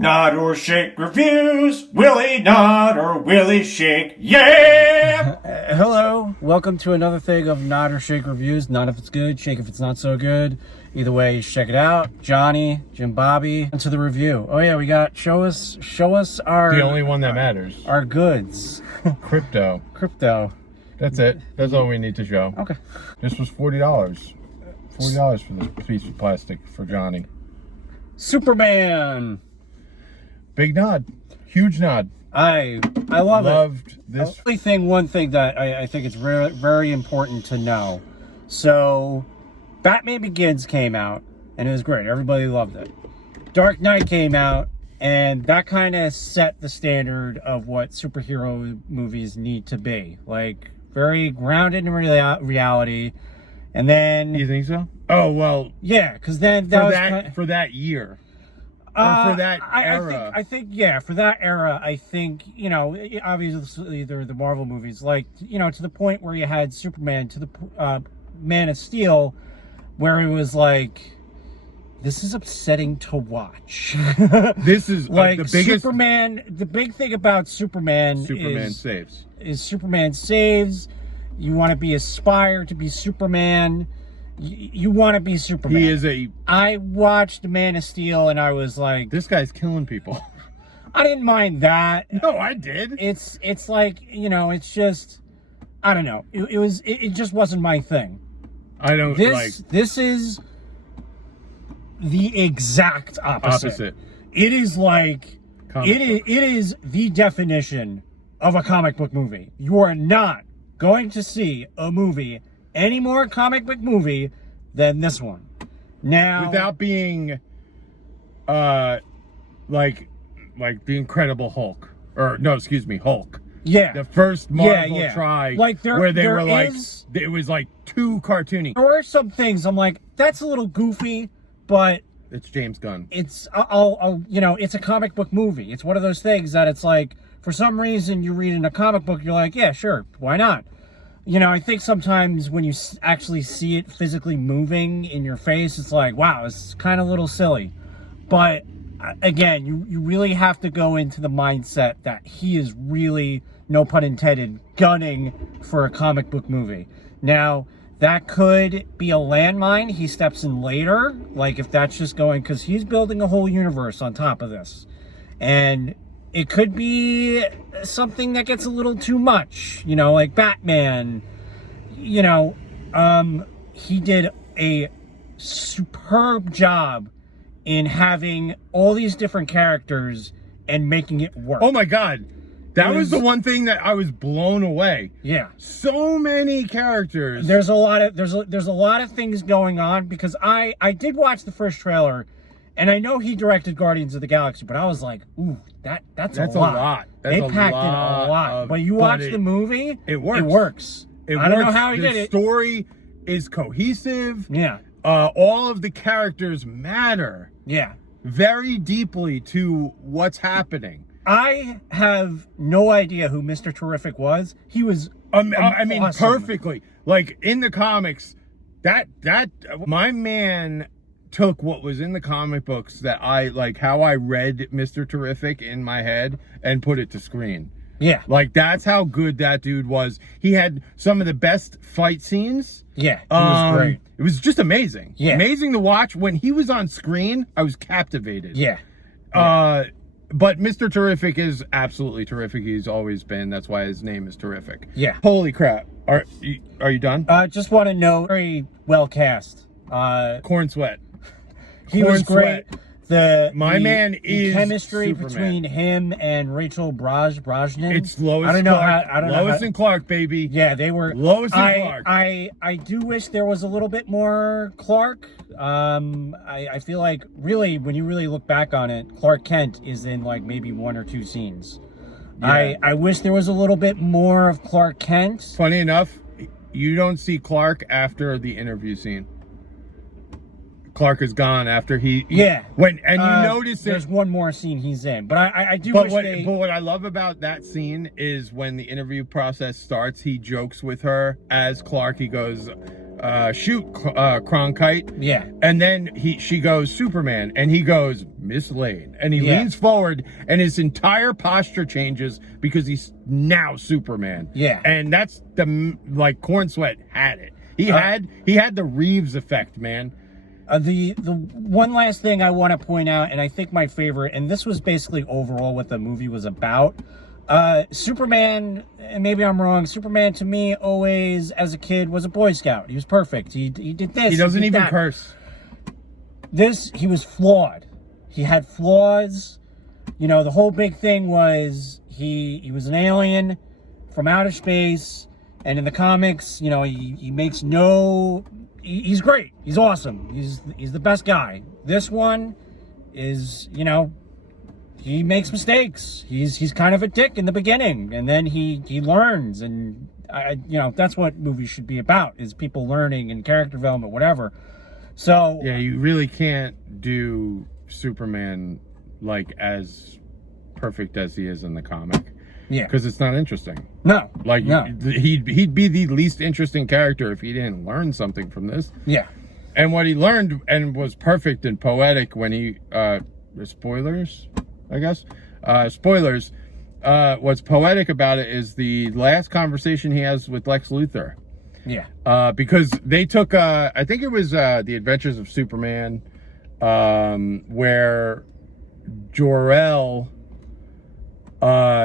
Nod or shake reviews. Willie nod or Willie shake. Yeah! Hello, welcome to another thing of Nod or Shake reviews. Nod if it's good, shake if it's not so good. Either way, check it out. Johnny, Jim Bobby, into the review. Oh yeah, we got show us our The only one that matters. our goods. Crypto. Crypto. That's it. That's all we need to show. Okay. This was $40. $40 for this piece of plastic for Johnny. Superman. Big nod. Huge nod. I love it. Loved this. One thing that I think it's very, very important to know. So, Batman Begins came out, and it was great. Everybody loved it. Dark Knight came out, and that kind of set the standard of what superhero movies need to be. Like, very grounded in reality. And then... You think so? Oh, well... Yeah, because then... For that year. Or for that era. I think, yeah, for that era, I think, you know, obviously they're the Marvel movies, like, you know, to the point where you had Superman, to the Man of Steel, where it was like, this is upsetting to watch. This is like the biggest... Superman, the big thing about Superman saves. Is Superman saves. You want to aspire to be Superman. You want to be Superman. He is I watched Man of Steel and I was like, this guy's killing people. I didn't mind that. No, I did. It's like, you know, it's just, I don't know. It just wasn't my thing. I don't This is the exact opposite. It is like, it is the definition of a comic book movie. You are not going to see a movie, any more comic book movie than this one. Now, without being like the Incredible Hulk, or no, excuse me, Hulk. Yeah, the first Marvel try, like where they were like, it was like too cartoony. There were some things I'm like, that's a little goofy, but it's James Gunn. It's I'll you know, it's a comic book movie. It's one of those things that it's like, for some reason you read in a comic book, you're like, yeah, sure, why not? You know, I think sometimes when you actually see it physically moving in your face, it's like, wow, it's kind of a little silly. But again, you really have to go into the mindset that he is really, no pun intended, gunning for a comic book movie. Now, that could be a landmine. He steps in later, like if that's just going, because he's building a whole universe on top of this. And it could be something that gets a little too much, you know, like Batman. You know, he did a superb job in having all these different characters and making it work. Oh my God. That was the one thing that I was blown away. Yeah. So many characters. There's a lot of things going on, because I did watch the first trailer. And I know he directed Guardians of the Galaxy, but I was like, ooh, that's a lot. They packed in a lot. But you watch the movie, it works. I don't know how he did it. The story is cohesive. Yeah. All of the characters matter. Yeah. Very deeply to what's happening. I have no idea who Mr. Terrific was. He was I mean, awesome. perfectly. Like, in the comics, that my man took what was in the comic books that I like, how I read Mr. Terrific in my head, and put it to screen. Yeah. Like, that's how good that dude was. He had some of the best fight scenes. Yeah, it was great. It was just amazing. Yeah. Amazing to watch. When he was on screen, I was captivated. Yeah. But Mr. Terrific is absolutely terrific. He's always been. That's why his name is Terrific. Yeah. Holy crap. Are you done? Just want to know, very well cast. Corn Sweat. He was great. The chemistry Superman. Between him and Rachel Brosnahan. It's Lois. I don't know Clark. how. I don't Lois know and Clark, baby. Yeah, they were. Lois and Clark. I do wish there was a little bit more Clark. I feel like, really, when you really look back on it, Clark Kent is in like maybe one or two scenes. Yeah. I wish there was a little bit more of Clark Kent. Funny enough, you don't see Clark after the interview scene. Clark is gone after he you notice there's one more scene he's in, but I do but wish but what I love about that scene is when the interview process starts, he jokes with her as Clark. He goes, shoot Cronkite. Yeah. And then she goes, Superman, and he goes, Miss Lane. And he Yeah. leans forward, and his entire posture changes because he's now Superman. Yeah. And that's like Corn Sweat had it. He had the Reeves effect, man. The one last thing I want to point out, and I think my favorite, and this was basically overall what the movie was about. Superman, and maybe I'm wrong, Superman to me always, as a kid, was a Boy Scout. He was perfect. He did this. He doesn't did even that. curse. This, he was flawed. He had flaws. You know, the whole big thing was he was an alien from outer space, and in the comics, you know, he makes no... He's great. He's awesome. He's the best guy. This one is, you know, he makes mistakes. He's kind of a dick in the beginning, and then he learns, and you know, that's what movies should be about, is people learning and character development, whatever. So Yeah, you really can't do Superman like as perfect as he is in the comic. yeah, Because it's not interesting. no, Like no, he'd be the least interesting character if he didn't learn something from this. yeah, And what he learned and was perfect and poetic when he spoilers, I guess. Spoilers. What's poetic about it is the last conversation he has with Lex Luthor. yeah, Because they took I think it was The Adventures of Superman, where Jor-El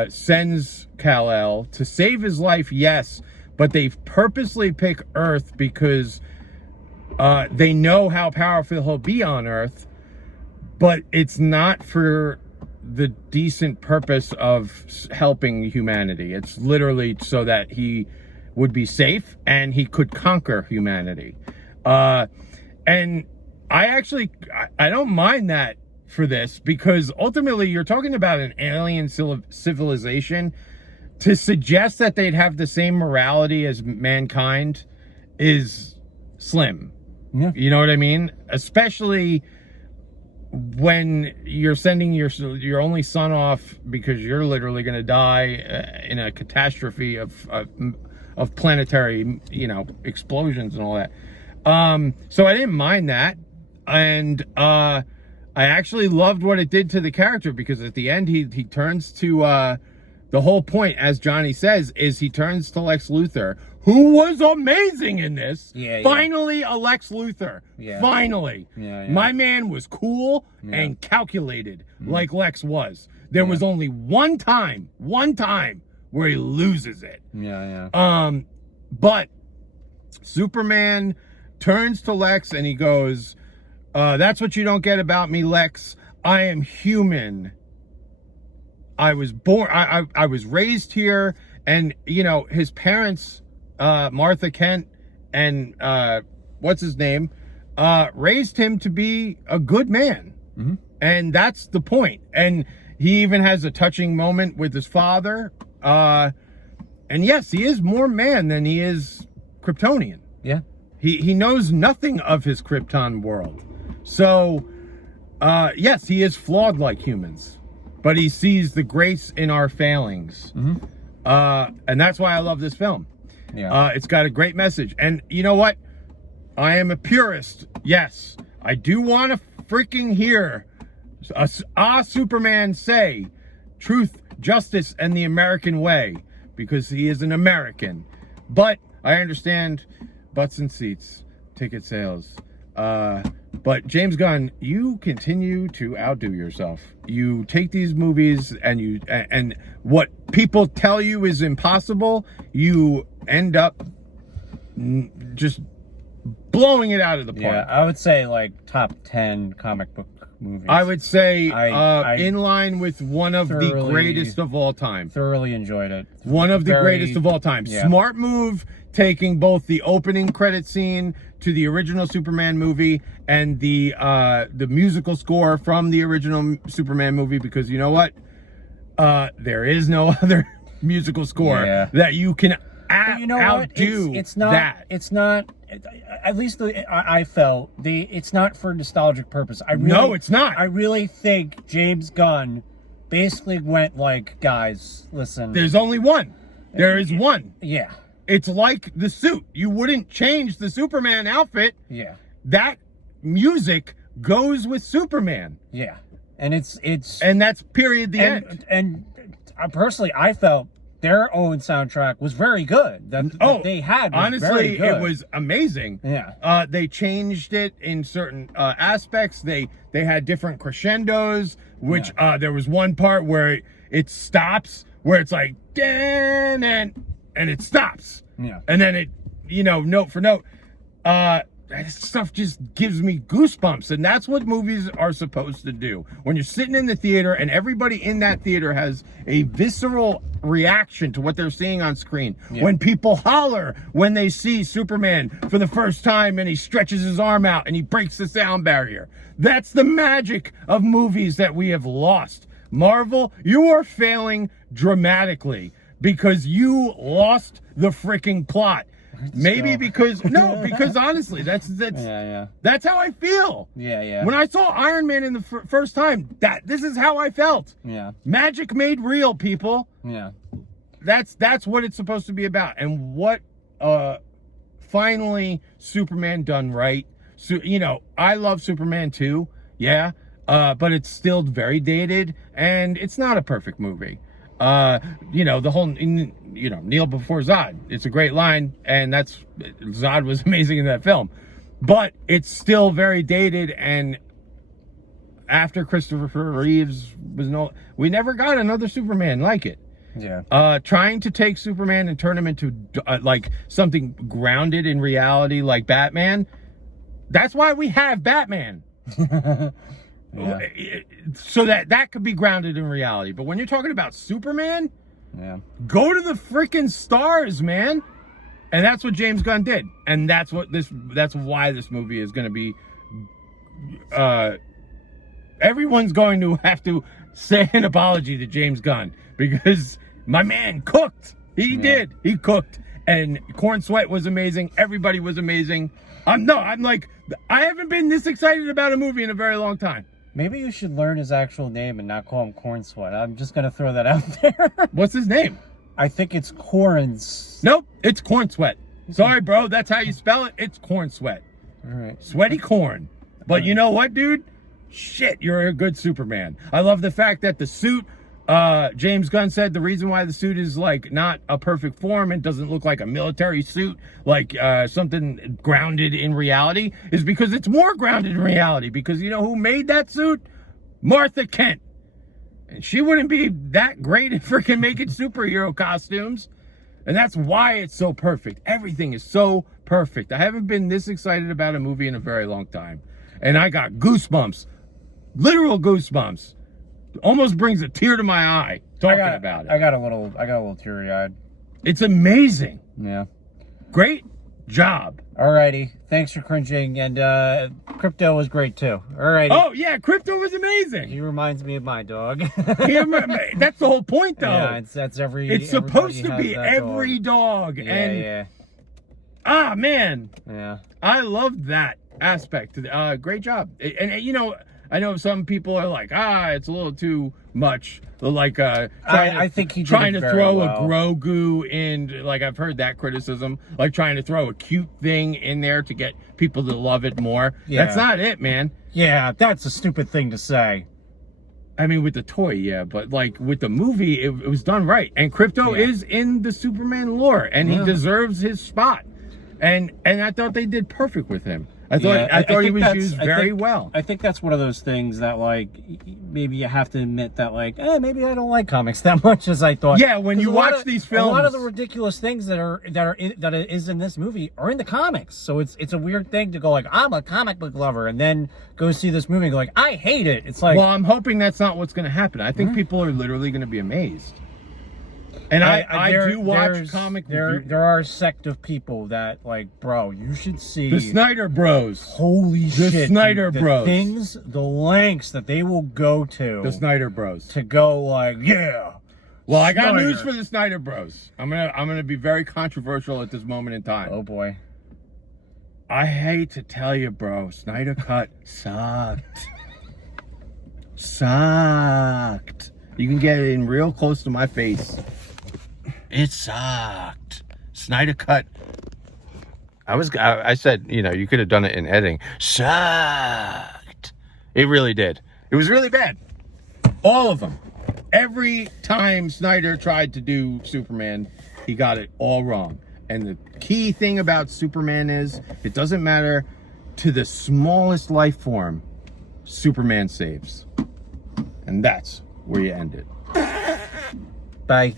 sends Kal-El to save his life, yes, but they purposely pick Earth because they know how powerful he'll be on Earth, but it's not for the decent purpose of helping humanity. It's literally so that he would be safe and he could conquer humanity. And I don't mind that for this, because ultimately you're talking about an alien civilization. To suggest that they'd have the same morality as mankind is slim. yeah, You know what I mean? Especially when you're sending your only son off because you're literally going to die in a catastrophe of planetary, you know, explosions and all that. So I didn't mind that, and I actually loved what it did to the character, because at the end he turns to the whole point, as Johnny says, is he turns to Lex Luthor, who was amazing in this. Yeah, yeah. Finally, a Lex Luthor. Yeah. Finally. Yeah. My man was cool and calculated, like Lex was. There was only one time where he loses it. yeah. But Superman turns to Lex and he goes, that's what you don't get about me, Lex. I am human. I was born, I was raised here, and, you know, his parents, Martha Kent and, what's his name, raised him to be a good man. Mm-hmm. And that's the point. And he even has a touching moment with his father. And yes, he is more man than he is Kryptonian. Yeah. He knows nothing of his Krypton world. So, yes, he is flawed like humans, but he sees the grace in our failings. Mm-hmm. And that's why I love this film. Yeah. It's got a great message. And you know what? I am a purist. Yes, I do want to freaking hear Superman say truth, justice, and the American way, because he is an American. But I understand butts and seats, ticket sales. But James Gunn, you continue to outdo yourself. You take these movies and what people tell you is impossible, you end up just blowing it out of the park. Yeah, I would say like top 10 comic book movies. I would say I in line with one of the thoroughly- greatest of all time. thoroughly enjoyed it. One of the Very- greatest of all time. yeah. Smart move, taking both the opening credit scene to the original Superman movie and the musical score from the original Superman movie, because you know what? There is no other musical score Yeah. that you can But you know what? outdo It's not. that. It's not. At least I felt it's not for nostalgic purpose. No, it's not. I really think James Gunn basically went like, guys, listen. There's only one. There is one. Yeah. it's like the suit. You wouldn't change the Superman outfit. Yeah. That music goes with Superman. Yeah. And it's And that's period the end. And personally, I felt their own soundtrack was very good. That they had was honestly, very good. it was amazing. Yeah. They changed it in certain aspects. They had different crescendos, which there was one part where it stops, where it's like, and it stops. Yeah. And then it, note for note. That stuff just gives me goosebumps, and that's what movies are supposed to do. When you're sitting in the theater and everybody in that theater has a visceral reaction to what they're seeing on screen. Yeah. When people holler when they see Superman for the first time and he stretches his arm out and he breaks the sound barrier. That's the magic of movies that we have lost. Marvel, you are failing dramatically because you lost the freaking plot. Maybe because honestly, that's how I feel. Yeah. When I saw Iron Man in the first time, this is how I felt. Yeah. Magic made real, people. Yeah. That's what it's supposed to be about, and what finally Superman done right. So I love Superman too. Yeah. But it's still very dated, and it's not a perfect movie. The whole, kneel before Zod. It's a great line, and Zod was amazing in that film. But it's still very dated, and after Christopher Reeves we never got another Superman like it. Yeah. Trying to take Superman and turn him into like something grounded in reality like Batman. That's why we have Batman. Yeah. So that could be grounded in reality. But when you're talking about Superman, go to the freaking stars, man. And that's what James Gunn did. And that's why this movie is going to be everyone's going to have to say an apology to James Gunn, because my man cooked. He did. He cooked. And Corn Sweat was amazing. Everybody was amazing. I haven't been this excited about a movie in a very long time. Maybe you should learn his actual name and not call him Corn Sweat. I'm just gonna throw that out there. What's his name? I think it's Corns. Nope, it's Corn Sweat. Sorry, bro. That's how you spell it. It's Corn Sweat. All right. Sweaty corn. But you know what, dude? Shit, you're a good Superman. I love the fact that the suit, James Gunn said the reason why the suit is like not a perfect form and doesn't look like a military suit, like something grounded in reality, is because it's more grounded in reality. Because you know who made that suit? Martha Kent. And she wouldn't be that great at freaking making superhero costumes. And that's why it's so perfect. Everything is so perfect. I haven't been this excited about a movie in a very long time. And I got goosebumps. Literal goosebumps. Almost brings a tear to my eye talking about it. I got a little teary-eyed. It's amazing. Yeah. Great job. Alrighty. Thanks for cringing. And Crypto was great too. Alrighty. Oh yeah, Crypto was amazing. He reminds me of my dog. That's the whole point, though. Yeah, it's supposed to be every dog. Yeah, and yeah. Ah, man. Yeah. I love that aspect. Great job. And you know, I know some people are like, it's a little too much. Like, I think he did trying to very throw well. a Grogu in. Like, I've heard that criticism. Like trying to throw a cute thing in there to get people to love it more. Yeah. That's not it, man. Yeah, that's a stupid thing to say. I mean, with the toy, yeah, but like with the movie, it was done right. And Crypto is in the Superman lore, and he deserves his spot. And I thought they did perfect with him. I thought he was used very well. I think that's one of those things that, like, maybe you have to admit that, like, maybe I don't like comics that much as I thought. Yeah, when you watch these films, a lot of the ridiculous things that is in this movie are in the comics. So it's a weird thing to go like, I'm a comic book lover, and then go see this movie and go like, I hate it. It's like, well, I'm hoping that's not what's going to happen. I think people are literally going to be amazed. And I do watch comic. There are a sect of people that, like, bro, you should see the Snyder Bros. Holy shit, the Snyder Bros. The lengths that they will go to. The Snyder Bros. To go like, yeah. Well, I got news for the Snyder Bros. I'm gonna be very controversial at this moment in time. Oh boy. I hate to tell you, bro, Snyder Cut sucked. You can get it in real close to my face. It sucked. Snyder cut. I said, you know, you could have done it in editing. Sucked. It really did. It was really bad. All of them. Every time Snyder tried to do Superman, he got it all wrong. And the key thing about Superman is it doesn't matter to the smallest life form, Superman saves. And that's where you end it. Bye.